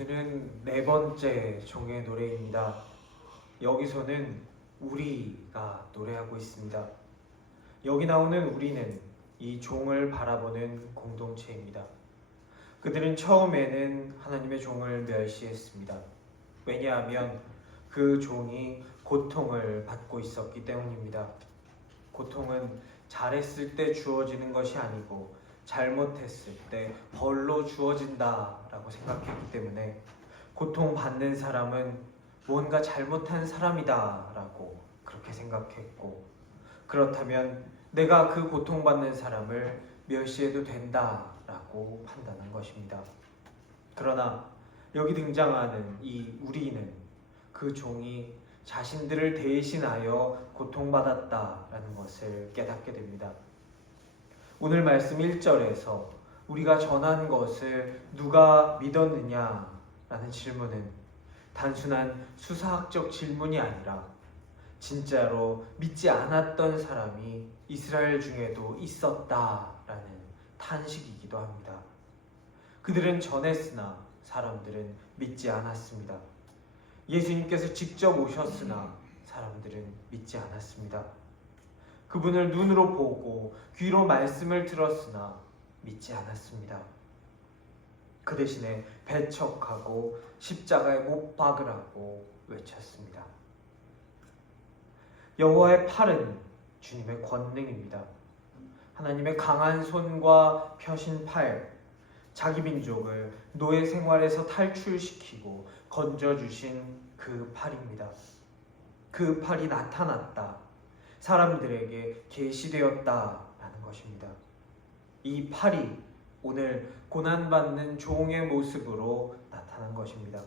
오늘은 네 번째 종의 노래입니다. 여기서는 우리가 노래하고 있습니다. 여기 나오는 우리는 이 종을 바라보는 공동체입니다. 그들은 처음에는 하나님의 종을 멸시했습니다. 왜냐하면 그 종이 고통을 받고 있었기 때문입니다. 고통은 잘했을 때 주어지는 것이 아니고 잘못했을 때 벌로 주어진다라고 생각했기 때문에 고통받는 사람은 뭔가 잘못한 사람이다라고 그렇게 생각했고, 그렇다면 내가 그 고통받는 사람을 멸시해도 된다라고 판단한 것입니다. 그러나 여기 등장하는 이 우리는 그 종이 자신들을 대신하여 고통받았다라는 것을 깨닫게 됩니다. 오늘 말씀 1절에서 우리가 전한 것을 누가 믿었느냐라는 질문은 단순한 수사학적 질문이 아니라 진짜로 믿지 않았던 사람이 이스라엘 중에도 있었다라는 탄식이기도 합니다. 그들은 전했으나 사람들은 믿지 않았습니다. 예수님께서 직접 오셨으나 사람들은 믿지 않았습니다. 그분을 눈으로 보고 귀로 말씀을 들었으나 믿지 않았습니다. 그 대신에 배척하고 십자가에 못 박으라고 외쳤습니다. 여호와의 팔은 주님의 권능입니다. 하나님의 강한 손과 펴신 팔, 자기 민족을 노예 생활에서 탈출시키고 건져주신 그 팔입니다. 그 팔이 나타났다. 사람들에게 계시되었다라는 것입니다. 이 팔이 오늘 고난받는 종의 모습으로 나타난 것입니다.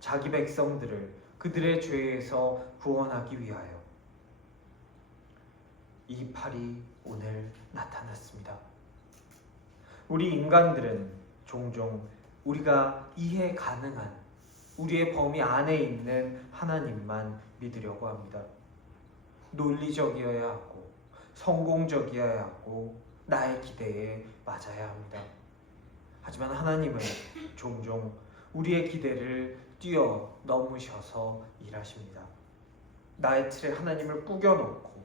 자기 백성들을 그들의 죄에서 구원하기 위하여 이 팔이 오늘 나타났습니다. 우리 인간들은 종종 우리가 이해 가능한 우리의 범위 안에 있는 하나님만 믿으려고 합니다. 논리적이어야 하고 성공적이어야 하고 나의 기대에 맞아야 합니다. 하지만 하나님은 종종 우리의 기대를 뛰어넘으셔서 일하십니다. 나의 틀에 하나님을 꾸겨놓고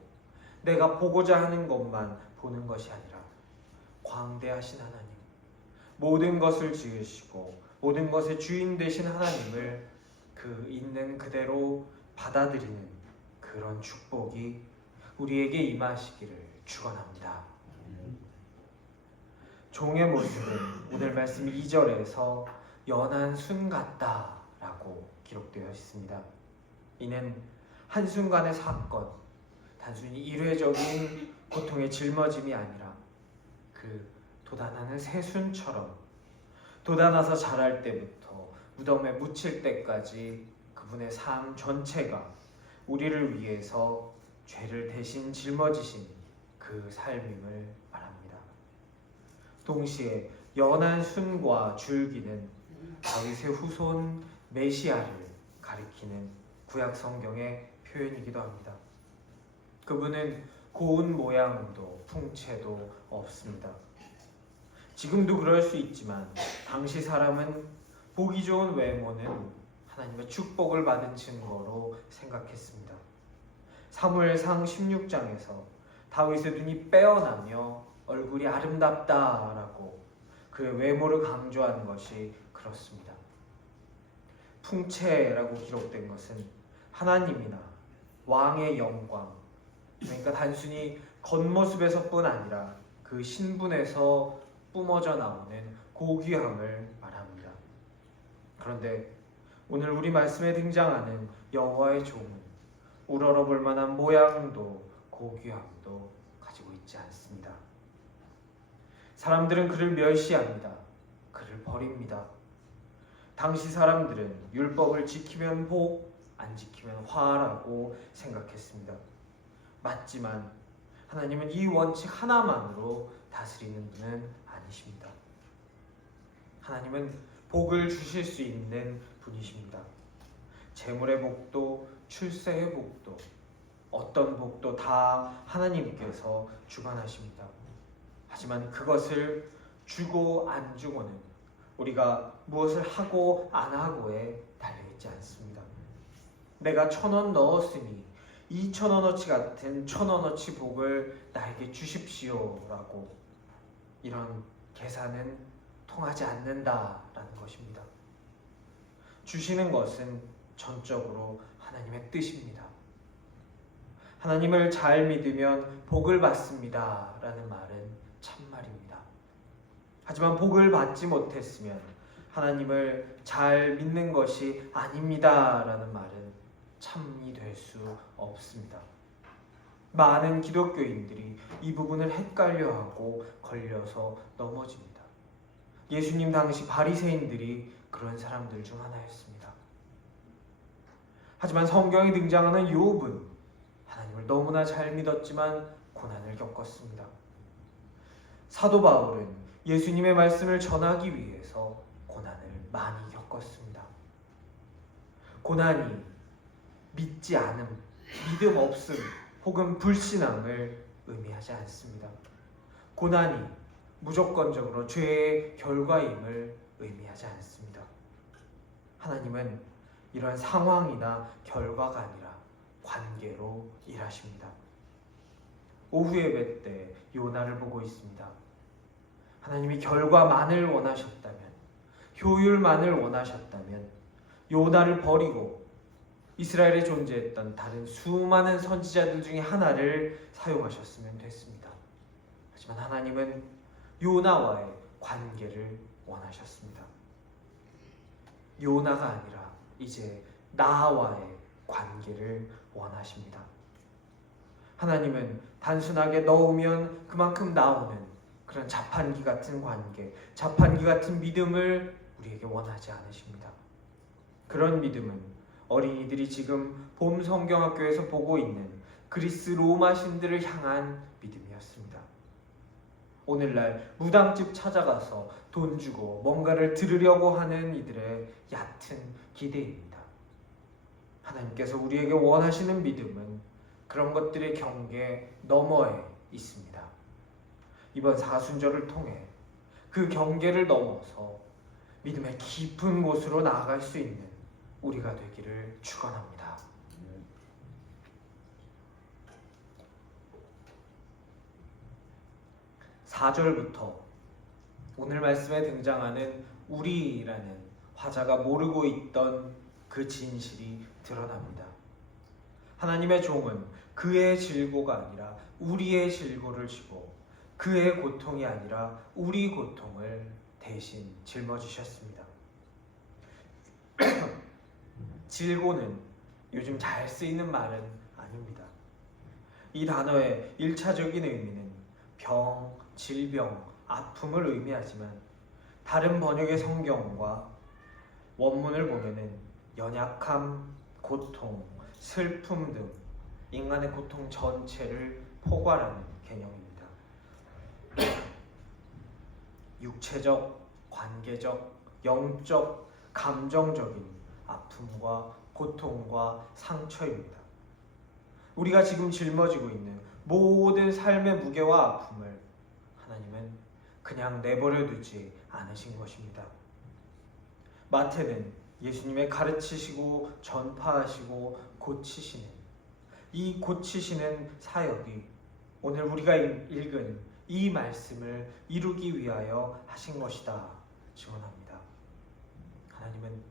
내가 보고자 하는 것만 보는 것이 아니라 광대하신 하나님, 모든 것을 지으시고 모든 것의 주인 되신 하나님을 그 있는 그대로 받아들이는 그런 축복이 우리에게 임하시기를 축원합니다. 종의 모습은 오늘 말씀 2절에서 연한 순 같다라고 기록되어 있습니다. 이는 한순간의 사건, 단순히 일회적인 고통의 짊어짐이 아니라 그 돋아나는 새순처럼 돋아나서 자랄 때부터 무덤에 묻힐 때까지 그분의 삶 전체가 우리를 위해서 죄를 대신 짊어지신 그 삶임을 말합니다. 동시에 연한 순과 줄기는 다윗의 후손 메시아를 가리키는 구약 성경의 표현이기도 합니다. 그분은 고운 모양도 풍채도 없습니다. 지금도 그럴 수 있지만 당시 사람은 보기 좋은 외모는 하나님의 축복을 받은 증거로 생각했습니다. 사무엘상 16장에서 다윗의 눈이 빼어나며 얼굴이 아름답다라고 그의 외모를 강조한 것이 그렇습니다. 풍채라고 기록된 것은 하나님이나 왕의 영광, 그러니까 단순히 겉모습에서뿐 아니라 그 신분에서 뿜어져 나오는 고귀함을 말합니다. 그런데 오늘 우리 말씀에 등장하는 여호와의 종은 우러러 볼 만한 모양도 고귀함도 가지고 있지 않습니다. 사람들은 그를 멸시합니다. 그를 버립니다. 당시 사람들은 율법을 지키면 복, 안 지키면 화라고 생각했습니다. 맞지만 하나님은 이 원칙 하나만으로 다스리는 분은 아니십니다. 하나님은 복을 주실 수 있는 분이십니다. 재물의 복도 출세의 복도 어떤 복도 다 하나님께서 주관하십니다. 하지만 그것을 주고 안 주고는 우리가 무엇을 하고 안 하고에 달려있지 않습니다. 내가 1,000원 넣었으니 2,000원어치 같은 1,000원어치 복을 나에게 주십시오라고 이런 계산은 통하지 않는다라는 것입니다. 주시는 것은 전적으로 하나님의 뜻입니다. 하나님을 잘 믿으면 복을 받습니다 라는 말은 참말입니다. 하지만 복을 받지 못했으면 하나님을 잘 믿는 것이 아닙니다 라는 말은 참이 될 수 없습니다. 많은 기독교인들이 이 부분을 헷갈려하고 걸려서 넘어집니다. 예수님 당시 바리새인들이 그런 사람들 중 하나였습니다. 하지만 성경에 등장하는 욥은 하나님을 너무나 잘 믿었지만 고난을 겪었습니다. 사도 바울은 예수님의 말씀을 전하기 위해서 고난을 많이 겪었습니다. 고난이 믿지 않음, 믿음 없음 혹은 불신앙을 의미하지 않습니다. 고난이 무조건적으로 죄의 결과임을 의미하지 않습니다. 하나님은 이런 상황이나 결과가 아니라 관계로 일하십니다. 오후 예배 때 요나를 보고 있습니다. 하나님이 결과만을 원하셨다면, 효율만을 원하셨다면 요나를 버리고 이스라엘에 존재했던 다른 수많은 선지자들 중에 하나를 사용하셨으면 됐습니다. 하지만 하나님은 요나와의 관계를 원하셨습니다. 요나가 아니라 이제 나와의 관계를 원하십니다. 하나님은 단순하게 넣으면 그만큼 나오는 그런 자판기 같은 관계, 자판기 같은 믿음을 우리에게 원하지 않으십니다. 그런 믿음은 어린이들이 지금 봄 성경학교에서 보고 있는 그리스 로마 신들을 향한 믿음이었습니다. 오늘날 무당집 찾아가서 돈 주고 뭔가를 들으려고 하는 이들의 얕은 기대입니다. 하나님께서 우리에게 원하시는 믿음은 그런 것들의 경계 너머에 있습니다. 이번 사순절을 통해 그 경계를 넘어서 믿음의 깊은 곳으로 나아갈 수 있는 우리가 되기를 축원합니다. 4절부터 오늘 말씀에 등장하는 우리라는 화자가 모르고 있던 그 진실이 드러납니다. 하나님의 종은 그의 질고가 아니라 우리의 질고를 지고 그의 고통이 아니라 우리 고통을 대신 짊어지셨습니다. 질고는 요즘 잘 쓰이는 말은 아닙니다. 이 단어의 1차적인 의미는 병, 질병, 아픔을 의미하지만 다른 번역의 성경과 원문을 보면은 연약함, 고통, 슬픔 등 인간의 고통 전체를 포괄하는 개념입니다. 육체적, 관계적, 영적, 감정적인 아픔과 고통과 상처입니다. 우리가 지금 짊어지고 있는 모든 삶의 무게와 아픔을 하나님은 그냥 내버려 두지 않으신 것입니다. 마태는 예수님의 가르치시고 전파하시고 고치시는 이 고치시는 사역이 오늘 우리가 읽은 이 말씀을 이루기 위하여 하신 것이다 증언합니다. 하나님은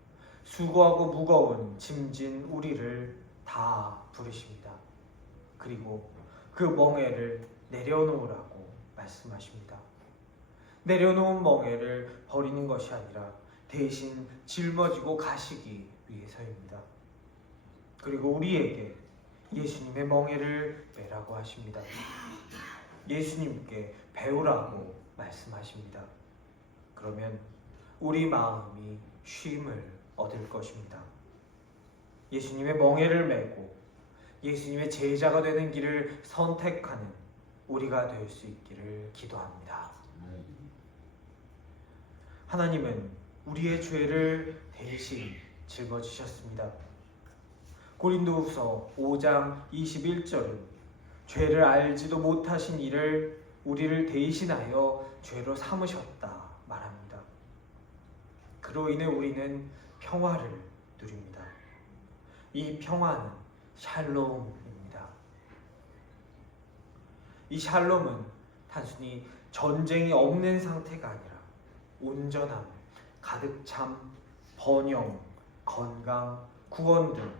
수고하고 무거운 짐진 우리를 다 부르십니다. 그리고 그 멍에를 내려놓으라고 말씀하십니다. 내려놓은 멍에를 버리는 것이 아니라 대신 짊어지고 가시기 위해서입니다. 그리고 우리에게 예수님의 멍에를 메라고 하십니다. 예수님께 배우라고 말씀하십니다. 그러면 우리 마음이 쉼을 얻을 것입니다. 예수님의 멍에를 메고 예수님의 제자가 되는 길을 선택하는 우리가 될 수 있기를 기도합니다. 하나님은 우리의 죄를 대신 짊어지셨습니다. 고린도후서 5장 21절은 죄를 알지도 못하신 이를 우리를 대신하여 죄로 삼으셨다 말합니다. 그로 인해 우리는 평화를 누립니다. 이 평화는 샬롬입니다. 이 샬롬은 단순히 전쟁이 없는 상태가 아니라 온전함, 가득 참, 번영, 건강, 구원 등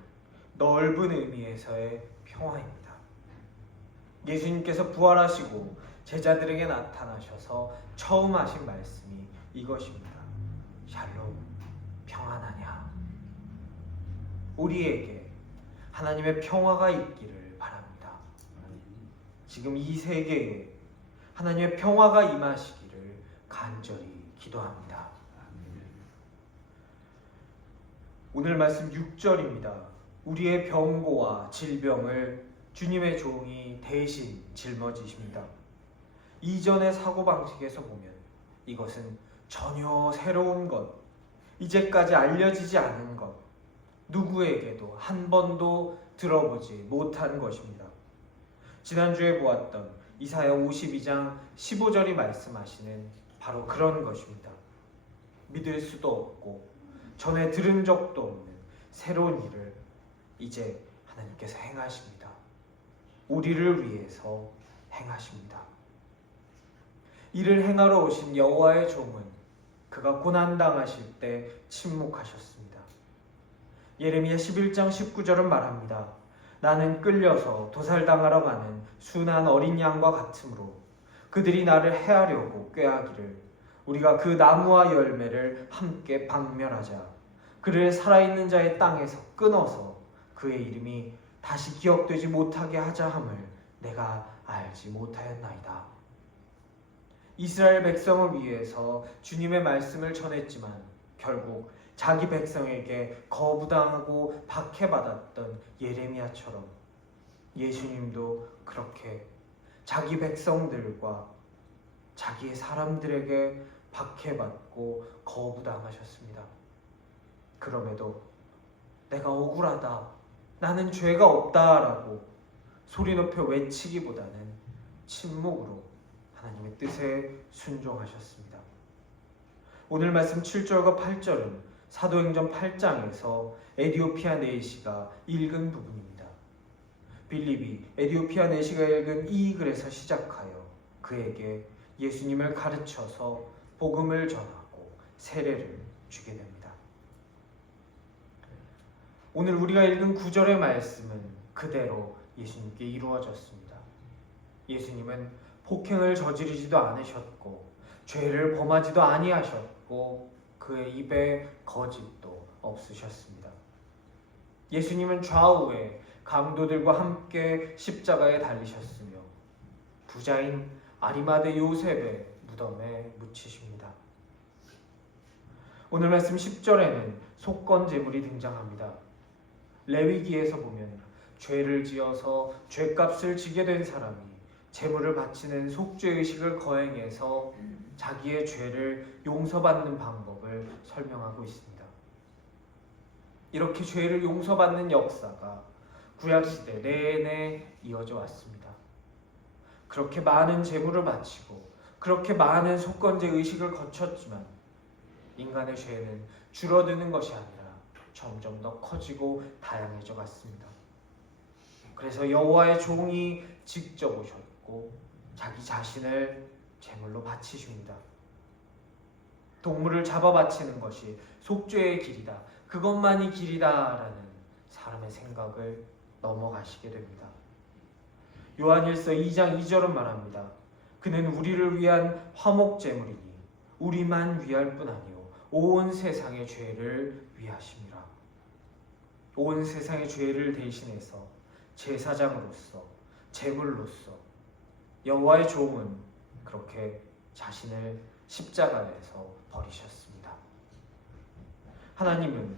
넓은 의미에서의 평화입니다. 예수님께서 부활하시고 제자들에게 나타나셔서 처음 하신 말씀이 이것입니다. 샬롬, 평안하냐. 우리에게 하나님의 평화가 있기를 바랍니다. 지금 이 세계에 하나님의 평화가 임하시기를 간절히 기도합니다. 오늘 말씀 6절입니다. 우리의 병고와 질병을 주님의 종이 대신 짊어지십니다. 이전의 사고방식에서 보면 이것은 전혀 새로운 것, 이제까지 알려지지 않은 것, 누구에게도 한 번도 들어보지 못한 것입니다. 지난주에 보았던 이사야 52장 15절이 말씀하시는 바로 그런 것입니다. 믿을 수도 없고 전에 들은 적도 없는 새로운 일을 이제 하나님께서 행하십니다. 우리를 위해서 행하십니다. 이를 행하러 오신 여호와의 종은 그가 고난당하실 때 침묵하셨습니다. 예레미야 11장 19절은 말합니다. 나는 끌려서 도살당하러 가는 순한 어린 양과 같으므로 그들이 나를 해하려고 꾀하기를 우리가 그 나무와 열매를 함께 박멸하자. 그를 살아있는 자의 땅에서 끊어서 그의 이름이 다시 기억되지 못하게 하자 함을 내가 알지 못하였나이다. 이스라엘 백성을 위해서 주님의 말씀을 전했지만 결국 자기 백성에게 거부당하고 박해받았던 예레미야처럼 예수님도 그렇게 자기 백성들과 자기의 사람들에게 박해받고 거부당하셨습니다. 그럼에도 내가 억울하다, 나는 죄가 없다라고 소리 높여 외치기보다는 침묵으로 하나님의 뜻에 순종하셨습니다. 오늘 말씀 7절과 8절은 사도행전 8장에서 에디오피아 내시가 읽은 부분입니다. 빌립이 에디오피아 내시가 읽은 이 글에서 시작하여 그에게 예수님을 가르쳐서 복음을 전하고 세례를 주게 됩니다. 오늘 우리가 읽은 9절의 말씀은 그대로 예수님께 이루어졌습니다. 예수님은 폭행을 저지르지도 않으셨고 죄를 범하지도 아니하셨고 그의 입에 거짓도 없으셨습니다. 예수님은 좌우에 강도들과 함께 십자가에 달리셨으며 부자인 아리마대 요셉의 무덤에 묻히십니다. 오늘 말씀 10절에는 속건 제물이 등장합니다. 레위기에서 보면 죄를 지어서 죄값을 지게 된 사람이 제물을 바치는 속죄의식을 거행해서 자기의 죄를 용서받는 방법을 설명하고 있습니다. 이렇게 죄를 용서받는 역사가 구약시대 내내 이어져 왔습니다. 그렇게 많은 제물을 바치고 그렇게 많은 속건제 의식을 거쳤지만 인간의 죄는 줄어드는 것이 아니라 점점 더 커지고 다양해져 갔습니다. 그래서 여호와의 종이 직접 오셨고 자기 자신을 제물로 바치십니다. 동물을 잡아 바치는 것이 속죄의 길이다, 그것만이 길이다라는 사람의 생각을 넘어가시게 됩니다. 요한일서 2장 2절은 말합니다. 그는 우리를 위한 화목제물이니 우리만 위할 뿐 아니요 온 세상의 죄를 위하심이라. 온 세상의 죄를 대신해서 제사장으로서 제물로서 여호와의 종은 그렇게 자신을 십자가에서 버리셨습니다. 하나님은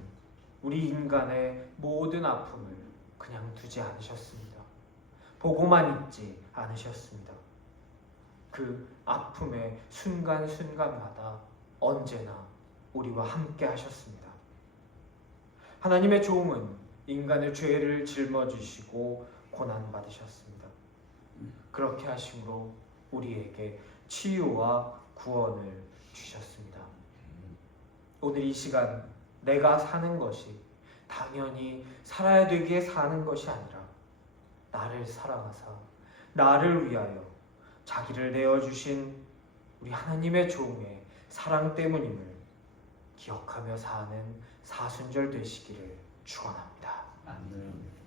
우리 인간의 모든 아픔을 그냥 두지 않으셨습니다. 보고만 있지 않으셨습니다. 그 아픔의 순간순간마다 언제나 우리와 함께 하셨습니다. 하나님의 종은 인간의 죄를 짊어지시고 고난받으셨습니다. 그렇게 하심으로 우리에게 치유와 구원을 주셨습니다. 오늘 이 시간 내가 사는 것이 당연히 살아야 되기에 사는 것이 아니라 나를 사랑하사 나를 위하여 자기를 내어주신 우리 하나님의 종의 사랑 때문임을 기억하며 사는 사순절 되시기를 축원합니다. 아멘.